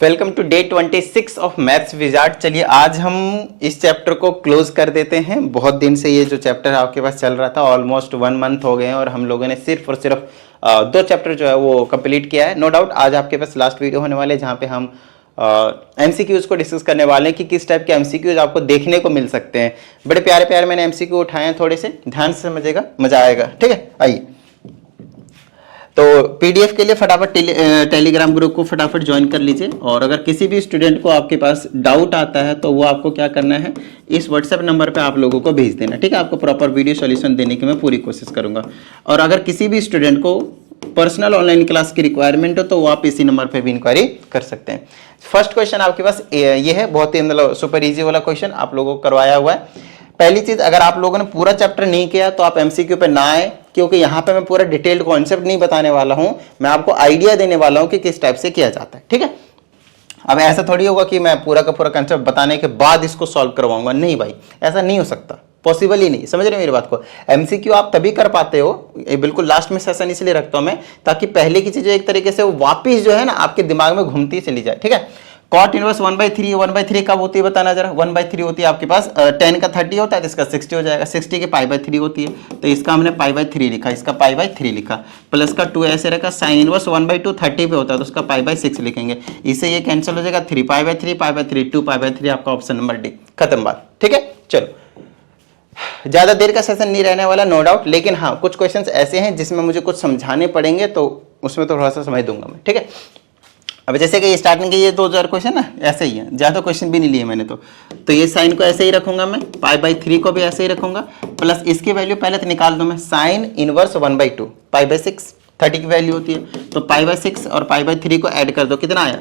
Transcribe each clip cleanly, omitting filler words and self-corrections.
Welcome to day 26 ऑफ maths wizard. चलिए आज हम इस चैप्टर को क्लोज कर देते हैं। बहुत दिन से ये जो चैप्टर आपके पास चल रहा था, ऑलमोस्ट 1 मंथ हो गए हैं और हम लोगों ने सिर्फ और सिर्फ 2 चैप्टर जो है वो कंप्लीट किया है। नो डाउट आज आपके पास लास्ट वीडियो होने वाले जहाँ पे हम एमसीक्यूज को डिस्कस करने वाले हैं कि किस टाइप के एमसीक्यूज आपको देखने को मिल सकते हैं। बड़े प्यारे प्यारे मैंने एमसीक्यू उठाए हैं, थोड़े से ध्यान से समझिएगा, मजा आएगा। ठीक है, आइए। तो पीडीएफ के लिए फटाफट टेलीग्राम ग्रुप को फटाफट ज्वाइन कर लीजिए। और अगर किसी भी स्टूडेंट को आपके पास डाउट आता है तो वो आपको क्या करना है, इस व्हाट्सएप नंबर पे आप लोगों को भेज देना। ठीक है, आपको प्रॉपर वीडियो सॉल्यूशन देने की मैं पूरी कोशिश करूंगा। और अगर किसी भी स्टूडेंट को पर्सनल ऑनलाइन क्लास की रिक्वायरमेंट हो तो वो आप इसी नंबर पे भी इंक्वायरी कर सकते हैं। फर्स्ट क्वेश्चन आपके पास ये है, बहुत ही मतलब सुपर इजी वाला क्वेश्चन आप लोगों को करवाया हुआ है। पहली चीज, अगर आप लोगों ने पूरा चैप्टर नहीं किया तो आप एमसीक्यू पे ना आए, क्योंकि यहाँ पे मैं पूरा डिटेल्ड कॉन्सेप्ट नहीं बताने वाला हूं, मैं आपको आइडिया देने वाला हूं कि किस टाइप से किया जाता है। ठीक है, अब ऐसा थोड़ी होगा कि मैं पूरा का पूरा कॉन्सेप्ट बताने के बाद इसको सॉल्व करवाऊंगा। नहीं भाई, ऐसा नहीं हो सकता, पॉसिबल ही नहीं। समझ रहे हो मेरी बात को? एमसीक्यू आप तभी कर पाते हो, बिल्कुल लास्ट में सेशन इसलिए रखता हूं मैं, ताकि पहले की चीजें एक तरीके से वापिस जो है ना आपके दिमाग में घूमती चली जाए। ठीक है, कॉट इनवर्स 1/3 कब होती है बताना जरा। 1/3 होती है आपके पास 10 का 30 होता है तो इसका 60 हो जाएगा। 60 के π/3 होती है तो इसका हमने π/3 लिखा, इसका π/3 लिखा, प्लस का 2 ऐसे रखा। साइन इनवर्स 1/2 30 पे होता है तो उसका π/6 लिखेंगे। इससे ये कैंसिल हो जाएगा, 3 π/3 π/3 2 π/3 आपका ऑप्शन नंबर डी। खत्म बात। ठीक है, चलो ज्यादा देर का सेशन नहीं रहने वाला, नो डाउट, लेकिन हाँ कुछ क्वेश्चंस ऐसे हैं जिसमें मुझे कुछ समझाने पड़ेंगे तो उसमें तो थोड़ा सा समझ दूंगा मैं। ठीक है, अब जैसे कि स्टार्टिंग के ये 2000 क्वेश्चन ना ऐसे ही है, ज्यादा क्वेश्चन भी नहीं लिए मैंने तो ये साइन को ऐसे ही रखूंगा मैं, π/3 को भी ऐसे ही रखूंगा, प्लस इसकी वैल्यू पहले तो निकाल दूं मैं, साइन इनवर्स 1/2 π/6 30 की वैल्यू होती है तो π/6 और π/3 को ऐड कर दो, कितना आया?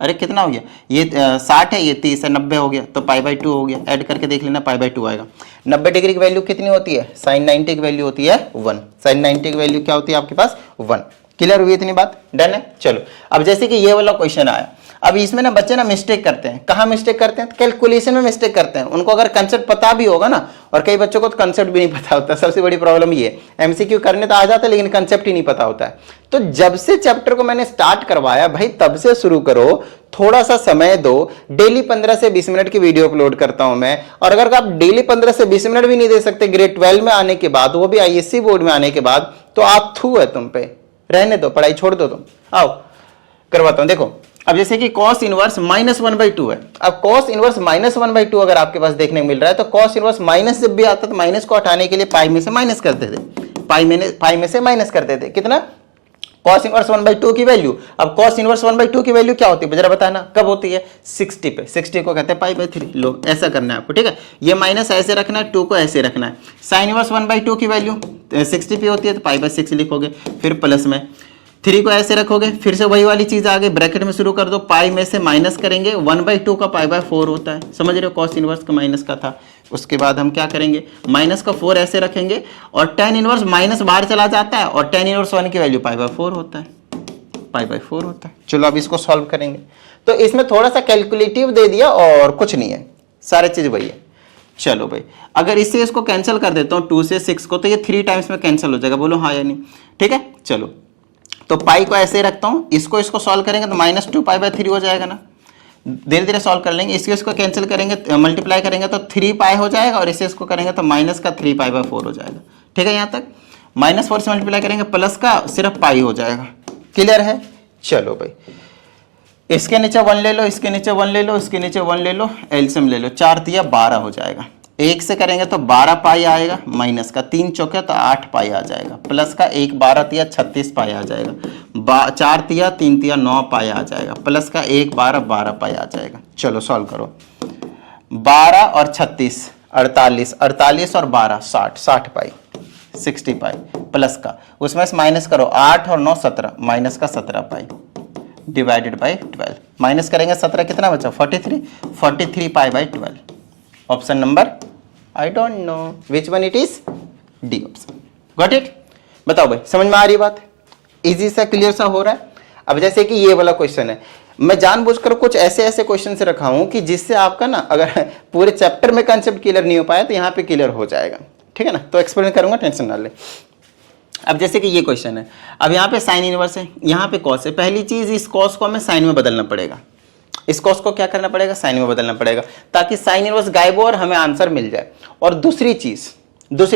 अरे कितना हो गया? ये 60 है, ये 30 है, 90 हो गया तो π/2 हो गया। ऐड करके देख लेना, π/2 आएगा। 90 डिग्री की वैल्यू कितनी होती है? साइन 90 की वैल्यू होती है 1। साइन 90 की वैल्यू क्या होती है आपके पास? 1। क्लियर हुई इतनी बात? डन है। चलो अब जैसे कि ये वाला क्वेश्चन आया, अब इसमें ना बच्चे ना मिस्टेक करते हैं। कहाँ मिस्टेक करते हैं? कैलकुलेशन में मिस्टेक करते हैं। उनको अगर कंसेप्ट पता भी होगा ना, और कई बच्चों को तो कंसेप्ट भी नहीं पता होता, सबसे बड़ी प्रॉब्लम ये है। एमसीक्यू करने तो आ जाता है लेकिन कंसेप्ट ही नहीं पता होता है। तो जब से चैप्टर को मैंने स्टार्ट करवाया भाई, तब से शुरू करो, थोड़ा सा समय दो। डेली 15 से 20 मिनट की वीडियो अपलोड करता हूं मैं, और अगर आप डेली 15 से 20 मिनट भी नहीं दे सकते ग्रेड 12 में आने के बाद, वो भी आईएससी बोर्ड में आने के बाद, तो आप थू है तुम पे, रहने दो, पढ़ाई छोड़ दो तुम। आओ करवाता हूं। देखो अब जैसे कि cos इनवर्स -1/2 है। अब cos इनवर्स -1/2 अगर आपके पास देखने को मिल रहा है तो cos इनवर्स माइनस जब भी आता तो माइनस को हटाने के लिए पाई में से माइनस करते थे, पाई में से माइनस करते थे। कितना? cos इनवर्स 1/2 की वैल्यू। अब cos इनवर्स 1/2 की वैल्यू क्या होती है जरा बताना, कब होती है? 60 पे। 60 को कहते हैं π/3। लो ऐसा करना है आपको। ठीक है, ये माइनस ऐसे रखना है, 2 को ऐसे रखना है। साइन इनवर्स 1/2 की वैल्यू 60 पे होती है तो π/6 लिखोगे, फिर प्लस में 3 को ऐसे रखोगे, फिर से वही वाली चीज आगे ब्रैकेट में शुरू कर दो, पाई में से माइनस करेंगे, 1/2 का π/4 होता है। समझ रहे हो? cos इनवर्स का माइनस का था। उसके बाद हम क्या करेंगे, माइनस का 4 ऐसे रखेंगे, और tan इनवर्स माइनस बाहर चला जाता है, और tan इनवर्स 1 की वैल्यू π/4 होता है, π/4 होता है। चलो अब इसको सॉल्व करेंगे। तो इसमें थोड़ा सा कैलकुलेटिव दे दिया और कुछ नहीं है, सारे चीज वही है। चलो भाई, अगर इससे इसको कैंसिल कर देता हूँ 2 से 6 को, तो ये 3 टाइम्स में कैंसिल हो जाएगा। बोलो हाँ या नहीं? ठीक है, चलो तो पाई को ऐसे रखता हूं, इसको सॉल्व करेंगे तो -2 π/3 हो जाएगा ना। धीरे धीरे सॉल्व कर लेंगे। इसको कैंसिल करेंगे, मल्टीप्लाई करेंगे तो 3 पाई हो जाएगा, और इसको करेंगे तो माइनस का 3 π/4 हो जाएगा। ठीक है, यहाँ तक -4 से मल्टीप्लाई करेंगे, प्लस का सिर्फ पाई हो जाएगा। क्लियर है? चलो भाई, इसके नीचे 1 ले लो, इसके नीचे 1 ले लो, इसके नीचे 1 ले लो, एलसीएम ले लो, 4 तिया 12 हो जाएगा। 1 से करेंगे तो 12 पाई आएगा, माइनस का 3 चौके तो 8 पाई आ जाएगा, प्लस का 1 12 तिया 36 पाई आ जाएगा, 4 तिया 3 तिया 9 पाई आ जाएगा, प्लस का 1 12 12 पाई आ जाएगा। चलो सॉल्व करो। 12 और 36 48, 48 और 12 60, 60 पाई, 60 पाई, प्लस का उसमें से माइनस करो, 8 और 9 17, माइनस का 17 पाई, डिवाइडेड बाई 12, माइनस करेंगे 17, कितना बचा? 43 π/12। Option number I don't know which one it is, d option. Got it? बताओ भाई, समझ में आ रही बात? इजी सा, क्लियर सा हो रहा है? अब जैसे कि ये वाला क्वेश्चन है, मैं जानबूझकर कुछ ऐसे ऐसे क्वेश्चन से रखा हूं कि जिससे आपका ना अगर पूरे चैप्टर में कंसेप्ट क्लियर नहीं हो पाया तो यहाँ पे क्लियर हो जाएगा। ठीक है ना? तो एक्सप्लेन करूंगा, टेंशन ना ले। अब जैसे कि ये क्वेश्चन है, अब यहाँ पे साइन इनवर्स है, यहाँ पे कॉस है। पहली चीज इस कॉस को हमें साइन में बदलना पड़ेगा, इस कॉस को क्या करना पड़ेगा, साइन में बदलना पड़ेगा, ताकि साइन इनवर्स गायब हो और हमें आंसर मिल जाए। और दूसरी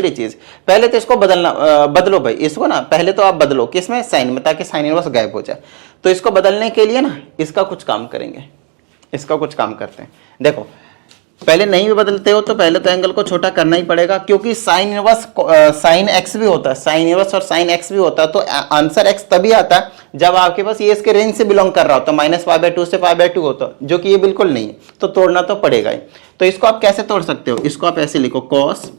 चीज पहले तो इसको बदलो भाई, इसको ना पहले तो आप बदलो किसमें, साइन में, ताकि साइन इनवर्स गायब हो जाए। तो इसको बदलने के लिए ना इसका कुछ काम करेंगे, इसका कुछ काम करते हैं। देखो पहले नहीं भी बदलते हो तो पहले तो एंगल को छोटा करना ही पड़ेगा, क्योंकि साइन इनवर्स साइन एक्स भी होता है, साइन इनवर्स और साइन एक्स भी होता है। तो आंसर एक्स तभी आता है जब आपके पास ये इसके रेंज से बिलोंग कर रहा होता है, -π/2 से π/2 होता है, जो कि ये बिल्कुल नहीं है, तो तोड़ना तो पड़ेगा ही। तो इसको आप कैसे तोड़ सकते हो, इसको आप ऐसे लिखो कॉस,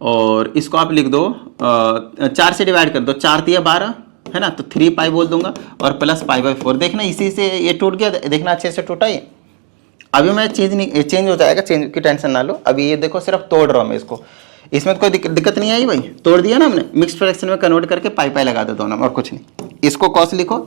और इसको आप लिख दो 4 से डिवाइड कर दो, 4 × 12 है ना, तो 3π बोल दूंगा, और प्लस π/4। देखना इसी से ये टूट गया, देखना अच्छे से टूटा ये। अभी मैं चेंज हो जाएगा, चेंज की टेंशन ना लो। अभी ये देखो सिर्फ तोड़ रहा हूँ मैं इसको, इसमें कोई दिक्कत नहीं आई भाई, तोड़ दिया ना हमने, मिक्स्ड फ्रैक्शन में कन्वर्ट करके पाई लगा दो दोनों में, और कुछ नहीं। इसको कॉस लिखो,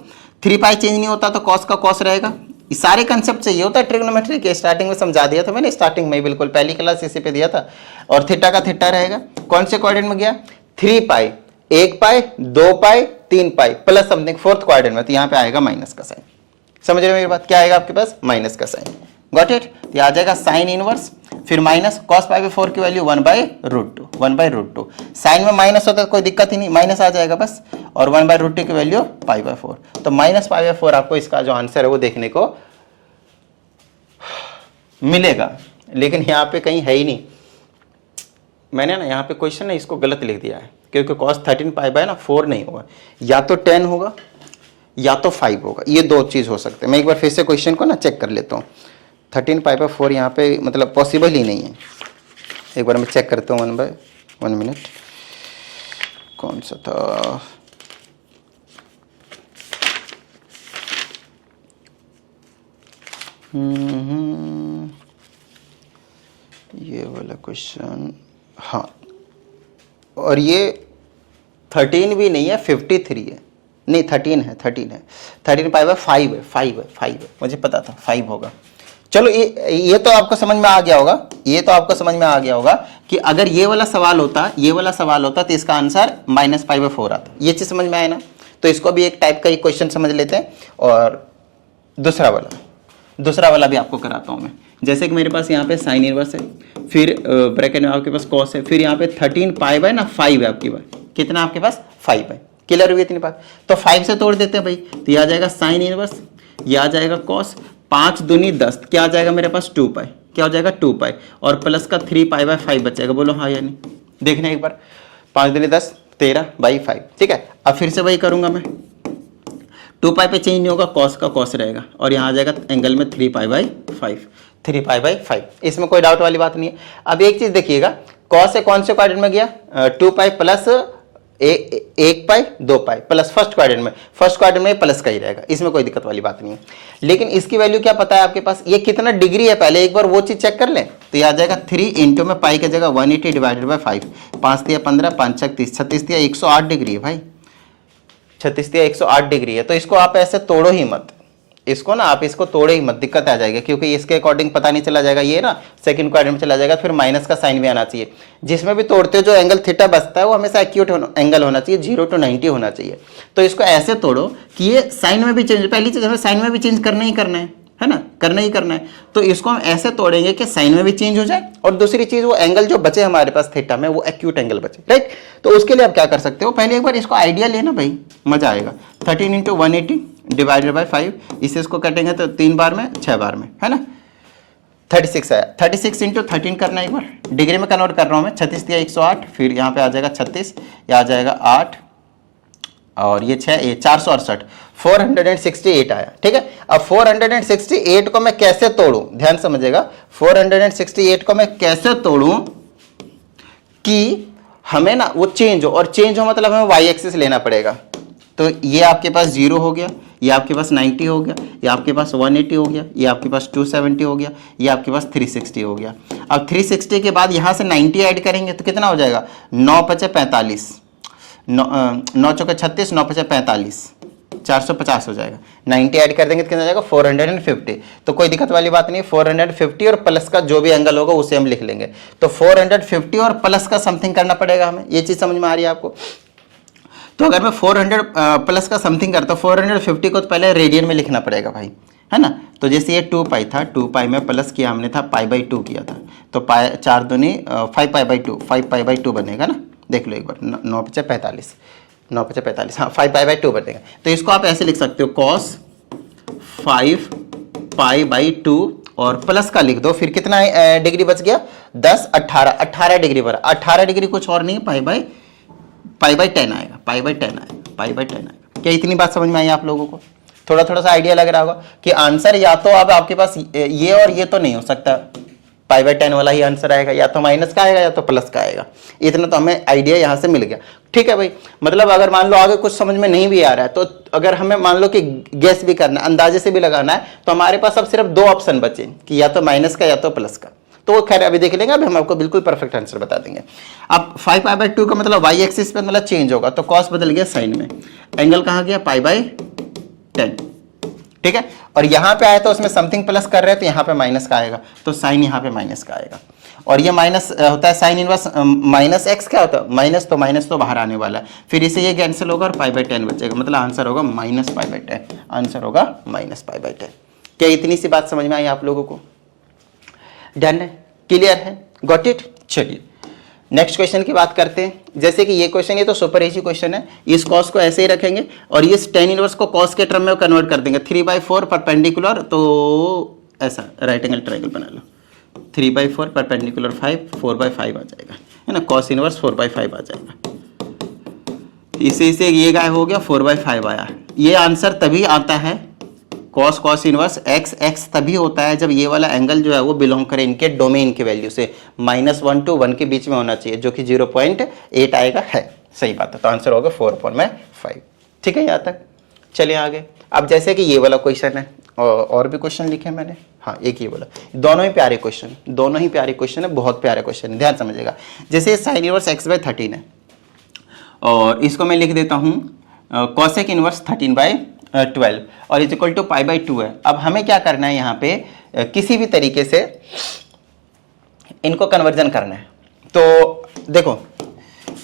3π चेंज नहीं होता तो कॉस का कॉस रहेगा। ये सारे कंसेप्ट चाहिए होता है ट्रिग्नोमेट्री के, स्टार्टिंग में समझा दिया था मैंने, स्टार्टिंग में बिल्कुल पहली क्लास इसी पे दिया था। और थीटा का थीटा रहेगा, कौन से क्वाड्रेंट में गया, 3π, 1π, 2π, 3π प्लस समथिंग फोर्थ क्वाड्रेंट में, तो यहाँ पे आएगा माइनस का साइन। समझ रहे हो मेरी बात, क्या आएगा आपके पास, माइनस का साइन। Got it. तो आ जाएगा साइन इनवर्स, फिर माइनस cos π/4 की वैल्यू 1/√2। साइन में माइनस होता है कोई दिक्कत ही नहीं, माइनस आ जाएगा बस, और 1/√2 की वैल्यू π/4। तो -π/4 आपको इसका जो आंसर है वो देखने को मिलेगा, लेकिन यहाँ पे कहीं है ही नहीं। मैंने ना यहाँ पे क्वेश्चन ना इसको गलत लिख दिया है, क्योंकि cos 13π/4 नहीं होगा, या तो 10 होगा या तो 5 होगा, ये दो चीज हो सकते हैं। मैं एक बार फिर से क्वेश्चन को ना चेक कर लेता हूँ। 13π/4 यहाँ पे मतलब पॉसिबल ही नहीं है। एक बार मैं चेक करता हूँ 1 मिनट, कौन सा था, ये वाला क्वेश्चन, हाँ। और ये 13 भी नहीं है, 53 है, नहीं 13 है, 13π/5 है, 5 है, मुझे पता था 5 होगा। चलो ये तो आपको समझ में आ गया होगा, ये तो आपको समझ में आ गया होगा कि अगर ये वाला सवाल होता तो इसका आंसर -π/4 आता। ये चीज समझ में आए ना। तो इसको भी एक टाइप का एक क्वेश्चन समझ लेते हैं। और दूसरा वाला भी आपको कराता हूं मैं। जैसे कि मेरे पास यहाँ पे साइन इनवर्स है, फिर ब्रैकेट में आपके पास कॉस है, फिर यहाँ पे 13π/5 है आपके पास, कितना आपके पास 5 है। क्लियर हुई इतनी बात। तो 5 से तोड़ देते हैं भाई, तो यह आ जाएगा साइन इनवर्स, यह आ जाएगा कॉस, 5 दूनी 10, क्या आ जाएगा मेरे पास 2π, क्या हो जाएगा 2π, और प्लस का 3π/5 बचेगा। बोलो हाँ या नहीं, देखना एक बार। 5 दूनी 10, 13/5, ठीक है। अब फिर से वही करूंगा मैं, 2π पे चेंज नहीं होगा, कॉस का कॉस रहेगा, और यहाँ आ जाएगा एंगल में 3π/5, इसमें कोई डाउट वाली बात नहीं है। अब एक चीज देखिएगा, कॉस से कौन से क्वाड्रेंट में गया, 2π प्लस 1π 2π प्लस फर्स्ट क्वाड्रेंट में प्लस का ही रहेगा, इसमें कोई दिक्कत वाली बात नहीं है। लेकिन इसकी वैल्यू क्या पता है आपके पास, ये कितना डिग्री है, पहले एक बार वो चीज चेक कर लें। तो ये आ जाएगा 3 इंटू में पाई की जगह 180 डिवाइडेड बाय 5, 5 × 15, 5 × 30, 36 × 108 डिग्री है भाई, 36 × 108 डिग्री है। तो इसको आप ऐसे तोड़ो ही मत, इसको ना आप इसको तोड़े ही मत, दिक्कत आ जाएगी, क्योंकि इसके अकॉर्डिंग पता नहीं चला जाएगा, ये ना सेकंड क्वाड्रेंट में चला जाएगा, फिर माइनस का साइन भी आना चाहिए। जिसमें भी तोड़ते हो जो एंगल थीटा बचता है वो हमेशा एक्यूट एंगल होना चाहिए, 0 to 90 होना चाहिए। तो इसको ऐसे तोड़ो कि ये साइन में भी चेंज, पहली चीज हमें साइन में भी चेंज करना ही करना है ना, करना ही करना है। तो इसको हम ऐसे तोड़ेंगे कि साइन में भी चेंज हो जाए, और दूसरी चीज वो एंगल जो बचे हमारे पास थीटा में वो एक्यूट एंगल बचे, राइट। तो उसके लिए आप क्या कर सकते हो, पहले एक बार इसको आइडिया लेना भाई, मजा आएगा। 13 × 180 डिवाइडेड बाय 5, इसे इसको कटेंगे तो 3 बार में 6 बार में, है ना, 36 आया। 36 × 13 करना, एक बार डिग्री में कन्वर्ट कर रहा हूं मैं, 36 × 108, फिर यहाँ पे आ जाएगा 36, यहाँ आ जाएगा 8, और ये 6, ये 468, 468 आया, ठीक है। अब 468 को मैं कैसे तोड़ूं, ध्यान समझिएगा, 468 को मैं कैसे तोड़ूं कि हमें ना वो चेंज हो, और चेंज हो मतलब हमें वाई एक्सिस लेना पड़ेगा। तो ये आपके पास 0 हो गया, ये आपके पास 90 हो गया, ये आपके पास 180 हो गया, ये आपके पास 270 हो गया, ये आपके पास 360 हो गया। अब 360 के बाद यहाँ से 90 ऐड करेंगे तो कितना हो जाएगा, 9 × 5 = 45, 9 × 4 = 36, 9 × 5 = 45, 450 हो जाएगा। 90 ऐड कर देंगे तो कितना हो जाएगा 450। तो कोई दिक्कत वाली बात नहीं, 450 और प्लस का जो भी एंगल होगा उसे हम लिख लेंगे। तो 450 और प्लस का समथिंग करना पड़ेगा हमें, ये चीज समझ में आ रही है आपको। तो अगर मैं 400 प्लस का समथिंग करता हूँ, 450 को तो पहले रेडियन में लिखना पड़ेगा भाई, है ना। तो जैसे ये 2 पाई था, 2 पाई में प्लस किया हमने था, पाई बाई 2 किया था, तो पाई 4 दूनी 5 पाई बाई 2, 5 पाई बाई 2 बनेगा ना। देख लो एक बार, 9 × 45, 9 × 45, हाँ 5 पाई बाई 2 बनेगा। तो इसको आप ऐसे लिख सकते हो, cos 5 पाई बाई 2 और प्लस का लिख दो, फिर कितना डिग्री बच गया, 10 18, 18 डिग्री पर, 18 डिग्री कुछ और नहीं, पाई बाई 10 आएगा, पाई बाई 10 आएगा, पाई बाई 10 आएगा। क्या इतनी बात समझ में आई आप लोगों को? थोड़ा थोड़ा सा आइडिया लग रहा होगा कि आंसर या तो अब आपके पास ये और ये तो नहीं हो सकता, पाई बाई 10 वाला ही आंसर आएगा, या तो माइनस का आएगा या तो प्लस का आएगा। इतना तो हमें आइडिया यहाँ से मिल गया, ठीक है भाई। मतलब अगर मान लो आगे कुछ समझ में नहीं भी आ रहा है, तो अगर हमें मान लो कि गेस भी करना है, अंदाजे से भी लगाना है, तो हमारे पास अब सिर्फ 2 ऑप्शन बचे कि या तो माइनस का या तो प्लस का। तो वो खैर अभी देख लेंगे, अभी हम आपको बिल्कुल परफेक्ट आंसर बता देंगे। अब 5 पाई बाई 2 का मतलब वाई एक्सिस पे मतलब चेंज होगा, तो कॉस बदल गया साइन में, एंगल कहाँ गया, पाई बाई 10, ठीक है। और यहाँ पे आया तो उसमें समथिंग प्लस कर रहे हैं, तो यहाँ पे माइनस का आएगा, तो साइन यहाँ पे माइनस का आएगा। और ये माइनस होता है साइन इनवर्स माइनस एक्स, क्या होता है माइनस तो बाहर आने वाला है, फिर इसे ये कैंसिल होगा और पाई बाई 10 बचेगा, मतलब आंसर होगा माइनस पाई बाई 10, आंसर होगा माइनस पाई बाई 10। क्या इतनी सी बात समझ में आई आप लोगों को? डन है, क्लियर है, गॉट इट। चलिए नेक्स्ट क्वेश्चन की बात करते हैं। जैसे कि ये क्वेश्चन, ये तो सुपर इजी क्वेश्चन है, इस कॉस को ऐसे ही रखेंगे और ये tan इनवर्स को कॉस के टर्म में कन्वर्ट कर देंगे, 3/4 परपेंडिकुलर, तो ऐसा राइट एंगल ट्रायंगल बना लो, 3/4 परपेंडिकुलर 5, 4/5 आ जाएगा, है ना, कॉस इनवर्स 4/5 आ जाएगा। इसे ये गायब हो गया, 4/5 आया। ये आंसर तभी आता है कॉस इनवर्स x तभी होता है जब ये वाला एंगल जो है वो बिलोंग करे इनके डोमेन के वैल्यू से, -1 to 1 के बीच में होना चाहिए, जो कि 0.8 आएगा, है सही बात है। तो आंसर होगा 4/5, ठीक है यहाँ तक। चलिए आगे। अब जैसे कि ये वाला क्वेश्चन है, और भी क्वेश्चन लिखे मैंने, हाँ एक ये वाला, दोनों ही प्यारे क्वेश्चन है, बहुत प्यारे क्वेश्चन है, ध्यान समझिएगा। जैसे साइन इनवर्स x/13 है, और इसको मैं लिख देता हूँ कॉसेक इनवर्स 13/12 और इज इक्वल टू π/2 है। अब हमें क्या करना है, यहाँ पे किसी भी तरीके से इनको कन्वर्जन करना है। तो देखो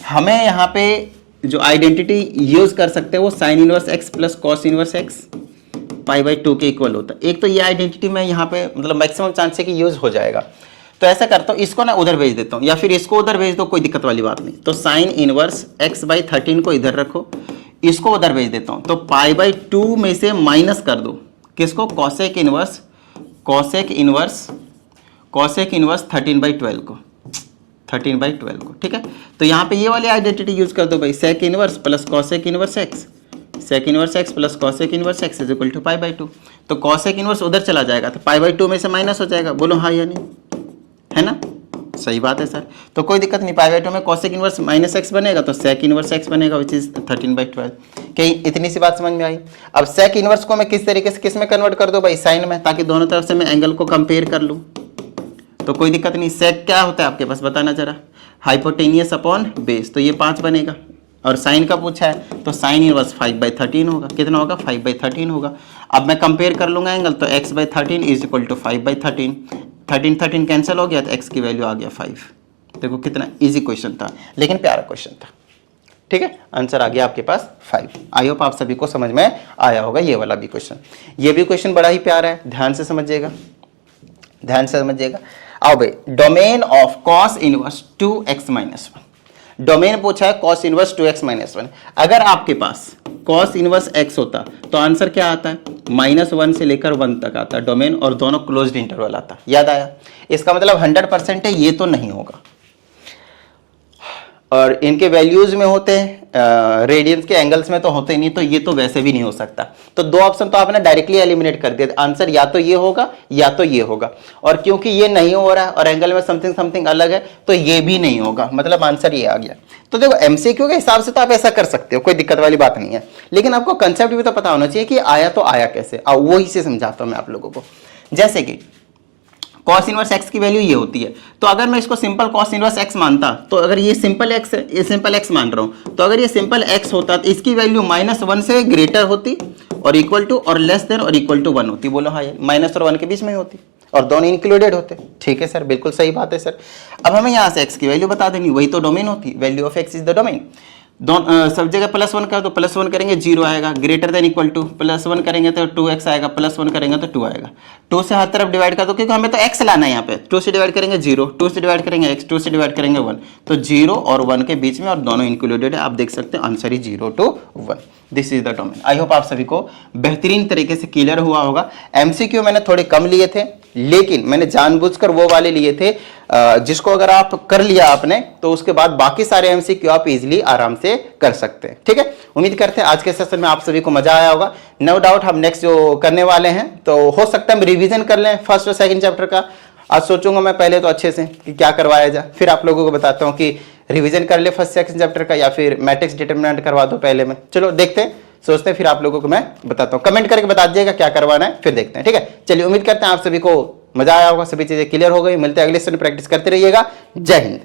हमें यहाँ पे जो आइडेंटिटी यूज कर सकते हैं वो sine inverse x plus cos inverse x π/2 के इक्वल होता है। एक तो ये आइडेंटिटी में यहाँ पे मतलब मैक्सिमम चांस है कि यूज हो जाएगा। तो ऐसा करता हूँ, इसको ना उधर भेज देता हूँ, या फिर इसको उधर भेज दो, कोई दिक्कत वाली बात नहीं। तो साइन इनवर्स x/13 को इधर रखो, इसको उधर भेज देता हूं, तो π/2 में से माइनस कर दो किसको, कॉसेक इनवर्स 13/12 को, 13/12 को, ठीक है। तो यहाँ पे ये वाली आइडेंटिटी यूज कर दो भाई, sec inverse plus cosec inverse x, sec inverse x plus cosec inverse x is equal to π/2। तो कॉसेक इनवर्स उधर चला जाएगा, तो π/2 में से माइनस हो जाएगा, बोलो हाँ या नहीं, है ना, सही बात है सर। तो कोई दिक्कत नहीं, π/2 में कॉसेक इनवर्स -x बनेगा, तो सेक इनवर्स x बनेगा, विच इज 13/12। क्या इतनी सी बात समझ में आई? अब सेक इनवर्स को मैं किस तरीके से किस में कन्वर्ट कर दो भाई, साइन में, ताकि दोनों तरफ से मैं एंगल को कंपेयर कर लूँ। तो कोई दिक्कत नहीं। सेक क्या होता है आपके पास, बताना जरा, हाइपोटेनियस अपॉन बेस, तो ये 5 बनेगा। और साइन का पूछा है, तो साइन इनवर्स 5/13 होगा, कितना होगा, 5/13 होगा। अब मैं कंपेयर कर लूंगा एंगल, तो x/13 is equal to 5/13, 13 cancel हो गया, तो x की वैल्यू आ गया 5। देखो कितना इजी क्वेश्चन था, लेकिन प्यारा क्वेश्चन था, ठीक है। आंसर आ गया आपके पास 5। आई होप आप सभी को समझ में आया होगा ये वाला भी क्वेश्चन। ये भी क्वेश्चन बड़ा ही प्यारा है, ध्यान से समझिएगा, ध्यान से समझिएगा। आओ भाई, domain of cos inverse 2x-1, domain पूछा है cos इनवर्स 2x-1। अगर आपके पास cos इनवर्स x होता तो आंसर क्या आता है, -1 से लेकर 1 तक आता है डोमेन, और दोनों क्लोज्ड इंटरवल आता है, याद आया। इसका मतलब 100% है, ये तो नहीं होगा। और इनके वैल्यूज में होते हैं, रेडियंस के एंगल्स में तो होते नहीं, तो ये तो वैसे भी नहीं हो सकता। तो 2 ऑप्शन तो आपने डायरेक्टली एलिमिनेट कर दिया, आंसर या तो ये होगा या तो ये होगा। और क्योंकि ये नहीं हो रहा है और एंगल में समथिंग अलग है, तो ये भी नहीं होगा, मतलब आंसर ये आ गया। तो देखो एमसीक्यू के हिसाब से तो आप ऐसा कर सकते हो, कोई दिक्कत वाली बात नहीं है, लेकिन आपको कंसेप्ट भी तो पता होना चाहिए कि आया तो आया कैसे। वो ही से समझाता हूं मैं आप लोगों को। जैसे कि cos इनवर्स x की वैल्यू ये होती है, तो अगर मैं इसको सिंपल cos इनवर्स x मानता, तो अगर ये सिंपल x है, ये सिंपल x मान रहा हूं, तो अगर ये सिंपल x होता तो इसकी वैल्यू -1 से ग्रेटर होती और इक्वल टू और लेस देन और इक्वल टू 1 होती। बोलो हाँ, माइनस और 1 के बीच में होती और दोनों इंक्लूडेड होते। ठीक है सर, बिल्कुल सही बात है सर। अब हमें यहाँ से x की वैल्यू बता देनी, वही तो डोमेन होती, value of x is the domain. सब जगह +1 का तो +1 करेंगे 0 आएगा, ग्रेटर देन इक्वल टू +1 करेंगे तो 2x आएगा, +1 करेंगे तो 2 आएगा। 2 से हर तरफ डिवाइड कर दो क्योंकि हमें तो x लाना है यहाँ पे। 2 से डिवाइड करेंगे 0, 2 से डिवाइड करेंगे x, 2 से डिवाइड करेंगे 1, तो 0 और 1 के बीच में और दोनों इंक्लूडेड है। आप देख सकते हैं answer he 0 to 1। This is the domain. I hope आप सभी को बेहतरीन तरीके से क्लियर हुआ होगा। एमसीक्यू मैंने थोड़े कम लिए थे, लेकिन मैंने जानबूझकर वो वाले लिए थे जिसको अगर आप कर लिया आपने तो उसके बाद बाकी सारे एमसीक्यू आप इजीली आराम से कर सकते हैं। ठीक है, उम्मीद करते हैं आज के सेशन में आप सभी को मजा आया होगा। नो डाउट हम नेक्स्ट जो करने वाले हैं तो हो सकता है हम रिवीजन कर लें फर्स्ट और सेकंड चैप्टर का। आज सोचूंगा मैं पहले तो अच्छे से कि क्या करवाया जाए, फिर आप लोगों को बताता हूँ कि रिवीजन कर ले फर्स्ट सेकंड चैप्टर का या फिर मैट्रिक्स डिटरमिनेंट करवा दो पहले में। चलो देखते हैं, सोचते हैं, फिर आप लोगों को मैं बताता हूँ। कमेंट करके बता दीजिएगा क्या करवाना है, फिर देखते हैं। ठीक है, चलिए उम्मीद करते हैं आप सभी को मजा आया होगा, सभी चीजें क्लियर हो गई। मिलते हैं अगले सेशन, प्रैक्टिस करते रहिएगा। जय हिंद।